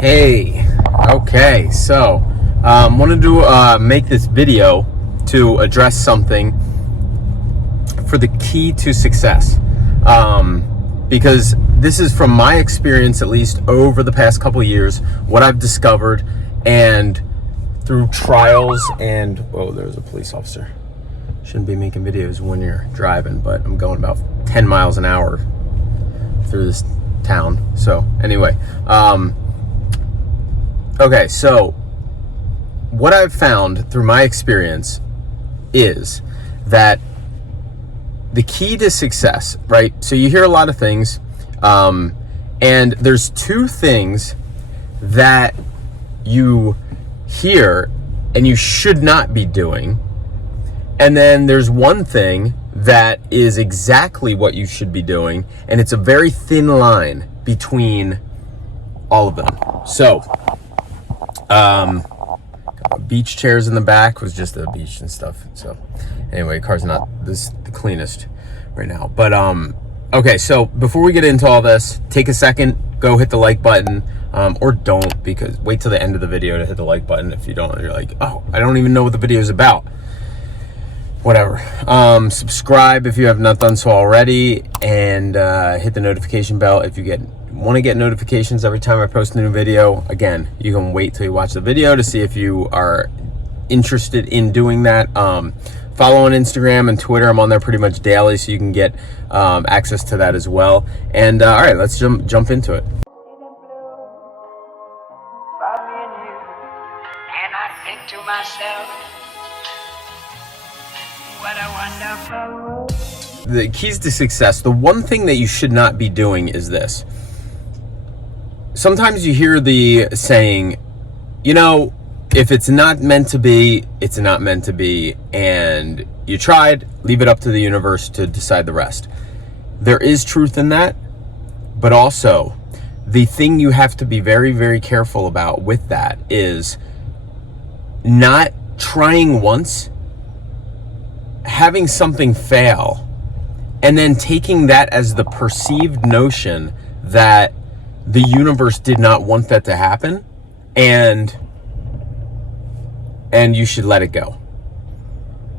Hey, okay, so wanted to make this video to address something for the key to success, because this is from my experience, at least over the past couple of years, what I've discovered, and through trials and, oh, there's a police officer. Shouldn't be making videos when you're driving, but I'm going about 10 miles an hour through this town. So anyway, okay, so what I've found through my experience is that the key to success, right? So you hear a lot of things, and there's two things that you hear and you should not be doing. And then there's one thing that is exactly what you should be doing, and it's a very thin line between all of them. So, beach chairs in the back, was just the beach and stuff. So anyway, car's not the cleanest right now. But okay, so before we get into all this, take a second, go hit the like button, or don't, because wait till the end of the video to hit the like button. If you don't, you're like, oh, I don't even know what the video is about. Whatever. Subscribe if you have not done so already, and hit the notification bell if you want to get notifications every time I post a new video. Again, you can wait till you watch the video to see if you are interested in doing that. Follow on Instagram and Twitter. I'm on there pretty much daily, so you can get access to that as well. And all right, let's jump into it. And I think to myself, what a wonderful world. The keys to success, the one thing that you should not be doing is this. Sometimes you hear the saying, you know, if it's not meant to be, it's not meant to be, and you tried, leave it up to the universe to decide the rest. There is truth in that, but also the thing you have to be very, very careful about with that is not trying once, having something fail, and then taking that as the perceived notion that the universe did not want that to happen, and you should let it go,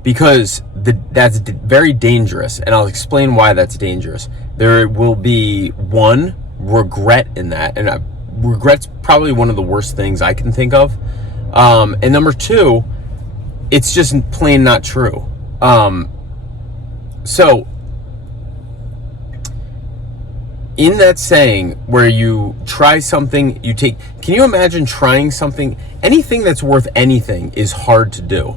because that's very dangerous. And I'll explain why that's dangerous. There will be one, regret in that, and regret's probably one of the worst things I can think of, and number two, it's just plain not true. So in that saying where you try something, can you imagine trying something? Anything that's worth anything is hard to do.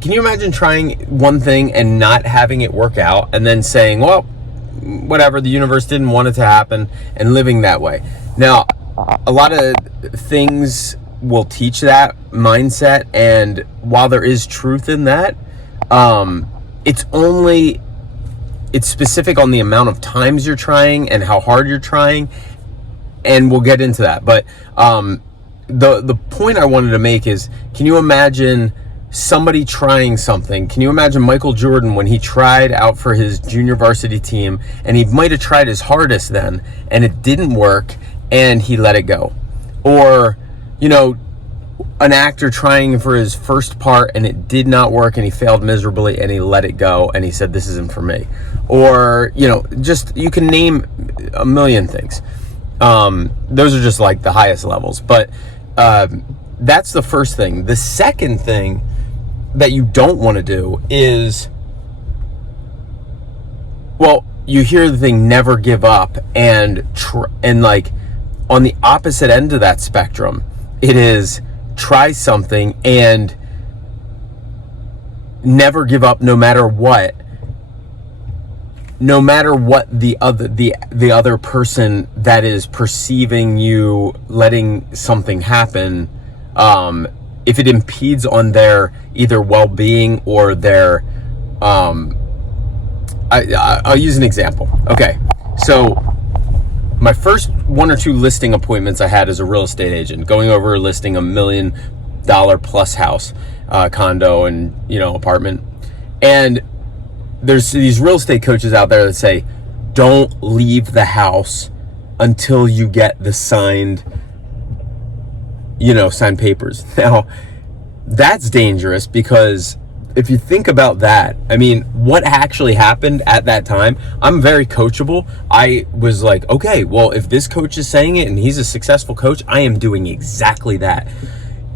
Can you imagine trying one thing and not having it work out, and then saying, well, whatever, the universe didn't want it to happen, and living that way? Now, a lot of things will teach that mindset, and while there is truth in that, it's specific on the amount of times you're trying and how hard you're trying, and we'll get into that. But the point I wanted to make is, can you imagine somebody trying something? Can you imagine Michael Jordan when he tried out for his junior varsity team, and he might have tried his hardest then, and it didn't work, and he let it go? Or, you know, an actor trying for his first part and it did not work, and he failed miserably, and he let it go, and he said, this isn't for me. Or, you know, just, you can name a million things. Those are just like the highest levels, but that's the first thing. The second thing that you don't want to do is, well, you hear the thing, never give up, and like on the opposite end of that spectrum, it is try something and never give up, no matter what the other person that is perceiving you letting something happen, if it impedes on their either well-being or their I'll use an example. Okay, so my first 1 or 2 listing appointments I had as a real estate agent, going over listing $1 million plus house, condo, and, you know, apartment. And there's these real estate coaches out there that say, don't leave the house until you get the signed sign papers. Now, that's dangerous, because if you think about that, I mean, what actually happened at that time, I'm very coachable. I was like, okay, well, if this coach is saying it and he's a successful coach, I am doing exactly that.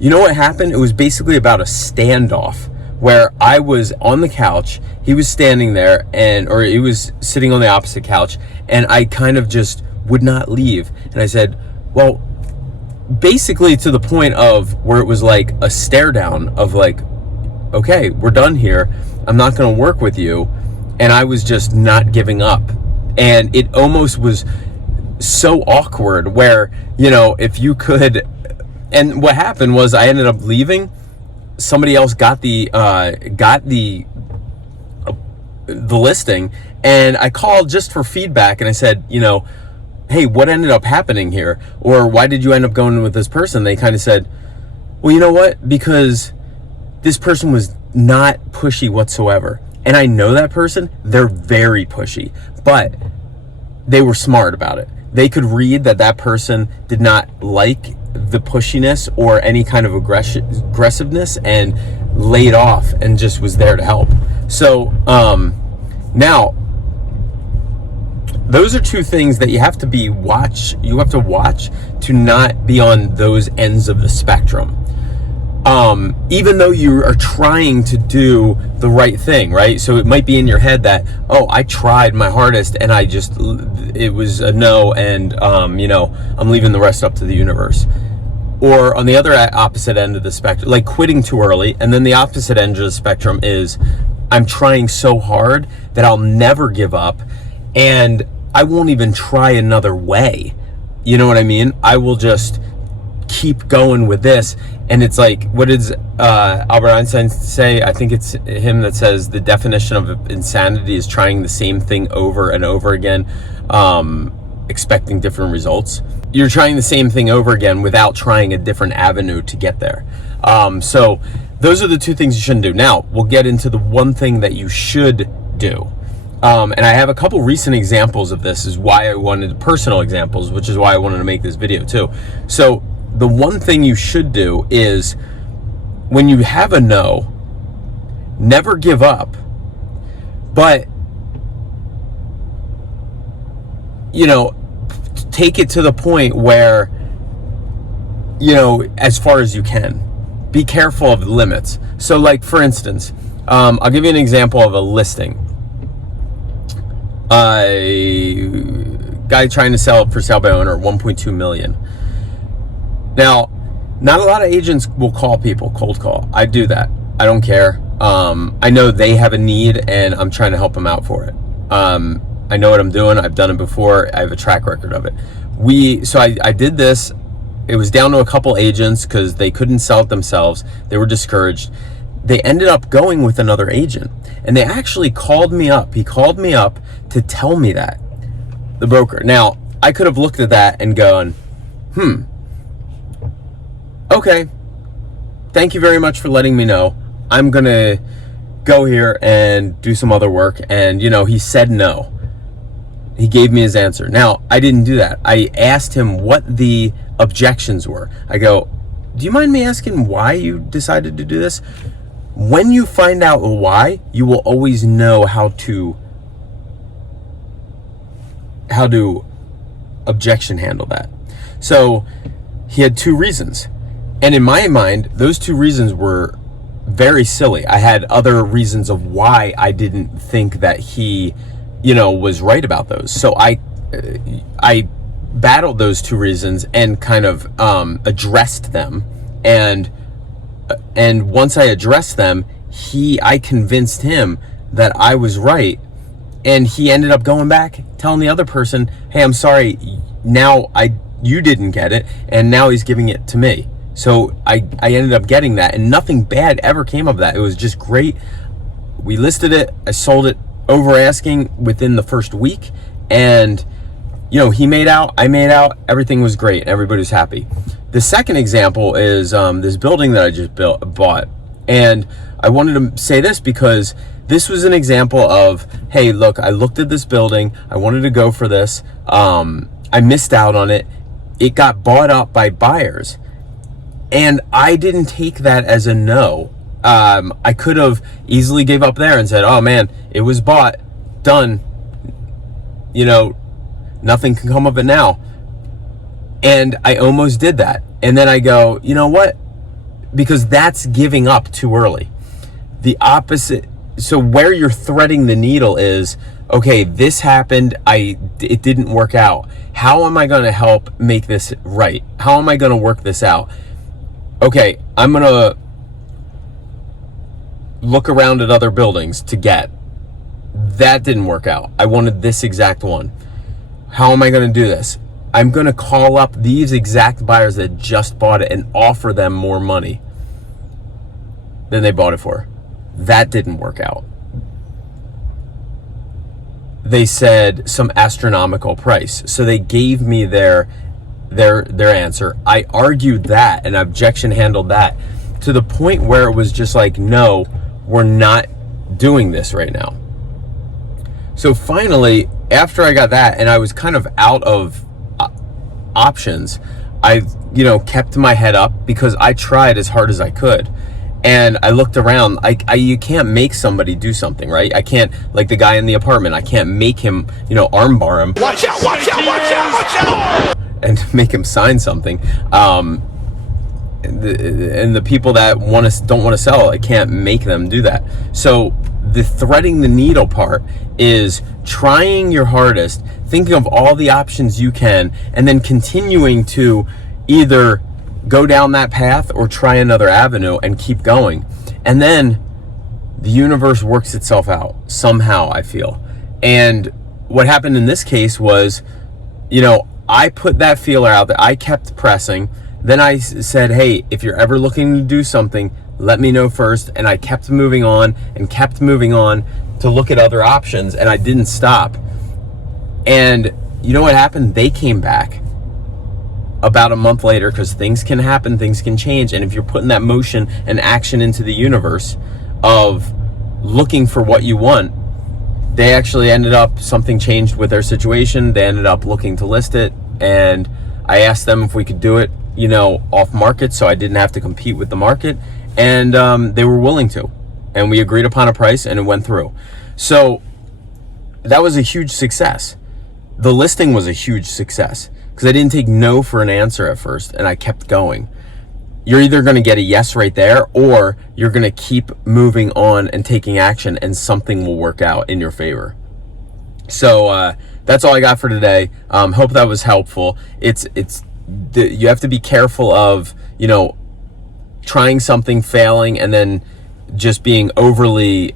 You know what happened? It was basically about a standoff where I was on the couch, he was standing there, or he was sitting on the opposite couch, and I kind of just would not leave. And I said, well, basically to the point of where it was like a stare down of like, okay, we're done here. I'm not going to work with you. And I was just not giving up. And it almost was so awkward where, if you could, and what happened was I ended up leaving. Somebody else got the listing, and I called just for feedback, and I said, hey, what ended up happening here? Or why did you end up going with this person? They kind of said, well, you know what? Because this person was not pushy whatsoever. And I know that person, they're very pushy, but they were smart about it. They could read that person did not like the pushiness or any kind of aggressiveness, and laid off and just was there to help. So now, those are two things that you have to watch to not be on those ends of the spectrum. Even though you are trying to do the right thing, right? So it might be in your head that, oh, I tried my hardest and it was a no, and I'm leaving the rest up to the universe. Or on the other opposite end of the spectrum, like quitting too early, and then the opposite end of the spectrum is, I'm trying so hard that I'll never give up, and I won't even try another way. You know what I mean? I will just keep going with this. And it's like, what does Albert Einstein say? I think it's him that says the definition of insanity is trying the same thing over and over again, expecting different results. You're trying the same thing over again without trying a different avenue to get there. So those are the two things you shouldn't do. Now, we'll get into the one thing that you should do. And I have a couple recent examples of this, is why I wanted personal examples, which is why I wanted to make this video too. So the one thing you should do is, when you have a no, never give up, but take it to the point where, as far as you can. Be careful of the limits. So like, for instance, I'll give you an example of a listing. Guy trying to sell it for sale by owner at 1.2 million. Now, not a lot of agents will call people, cold call. I do that. I don't care. I know they have a need, and I'm trying to help them out for it. I know what I'm doing. I've done it before. I have a track record of it. So I did this. It was down to a couple agents because they couldn't sell it themselves. They were discouraged. They ended up going with another agent, and they actually called me up. He called me up to tell me that, the broker. Now, I could have looked at that and gone, okay, thank you very much for letting me know. I'm going to go here and do some other work. And, he said no. He gave me his answer. Now, I didn't do that. I asked him what the objections were. I go, do you mind me asking why you decided to do this? When you find out why, you will always know how to objection handle that. So he had two reasons. And in my mind, those two reasons were very silly. I had other reasons of why I didn't think that he, was right about those. So I battled those two reasons and kind of addressed them. And once I addressed them, I convinced him that I was right. And he ended up going back, telling the other person, hey, I'm sorry, now you didn't get it, and now he's giving it to me. So I ended up getting that, and nothing bad ever came of that. It was just great. We listed it, I sold it over asking within the first week, and he made out, I made out, everything was great, everybody was happy. The second example is this building that I just bought. And I wanted to say this because this was an example of, hey, look, I looked at this building. I wanted to go for this. I missed out on it. It got bought up by buyers. And I didn't take that as a no. I could have easily gave up there and said, oh man, it was bought, done, you know, nothing can come of it now. And I almost did that. And then I go, you know what? Because that's giving up too early. The opposite. So where you're threading the needle is, okay, this happened, it didn't work out. How am I going to help make this right? How am I going to work this out? Okay, I'm going to look around at other buildings to get. That didn't work out. I wanted this exact one. How am I going to do this? I'm going to call up these exact buyers that just bought it and offer them more money than they bought it for. That didn't work out. They said some astronomical price. So they gave me their answer. I argued that and objection handled that to the point where it was just like, no, we're not doing this right now. So finally, after I got that and I was kind of out of options, I, kept my head up because I tried as hard as I could. And I looked around. You can't make somebody do something, right? I can't, like the guy in the apartment, I can't make him, armbar him. Watch out, watch out, watch out, watch out! And make him sign something. And the people that don't want to sell, I can't make them do that. So the threading the needle part is trying your hardest, thinking of all the options you can, and then continuing to either go down that path or try another avenue and keep going. And then the universe works itself out somehow, I feel. And what happened in this case was, I put that feeler out there. I kept pressing. Then I said, hey, if you're ever looking to do something, let me know first. And I kept moving on and kept moving on to look at other options, and I didn't stop. And you know what happened? They came back about a month later, because things can happen, things can change. And if you're putting that motion and action into the universe of looking for what you want, they actually ended up, something changed with their situation. They ended up looking to list it. And I asked them if we could do it, off market, so I didn't have to compete with the market. And they were willing to. And we agreed upon a price and it went through. So that was a huge success. The listing was a huge success because I didn't take no for an answer at first and I kept going. You're either going to get a yes right there, or you're going to keep moving on and taking action, and something will work out in your favor. So that's all I got for today. Hope that was helpful. You have to be careful of, trying something, failing, and then just being overly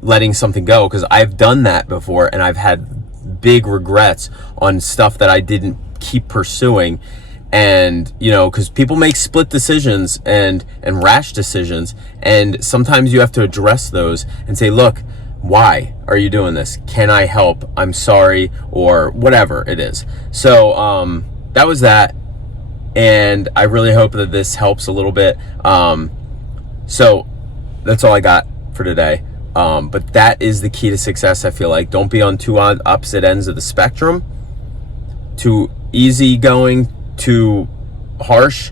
letting something go, because I've done that before and I've had big regrets on stuff that I didn't keep pursuing. And because people make split decisions and rash decisions, and sometimes you have to address those and say, look, why are you doing this? Can I help? I'm sorry, or whatever it is. So that was that, and I really hope that this helps a little bit. So that's all I got for today. But that is the key to success, I feel like. Don't be on two opposite ends of the spectrum. Too easy going, too harsh.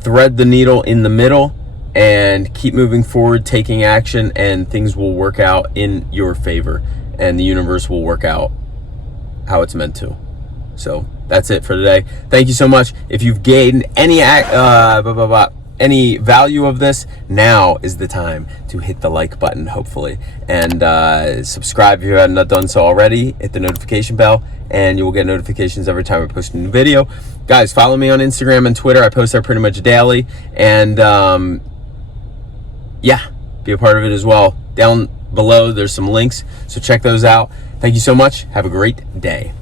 Thread the needle in the middle and keep moving forward, taking action, and things will work out in your favor, and the universe will work out how it's meant to. So that's it for today. Thank you so much. If you've gained any value of this, now is the time to hit the like button, hopefully, and subscribe if you haven't done so already. Hit the notification bell and you will get notifications every time I post a new video. Guys, follow me on Instagram and Twitter. I post there pretty much daily, and yeah, be a part of it as well. Down below there's some links, so check those out. Thank you so much. Have a great day.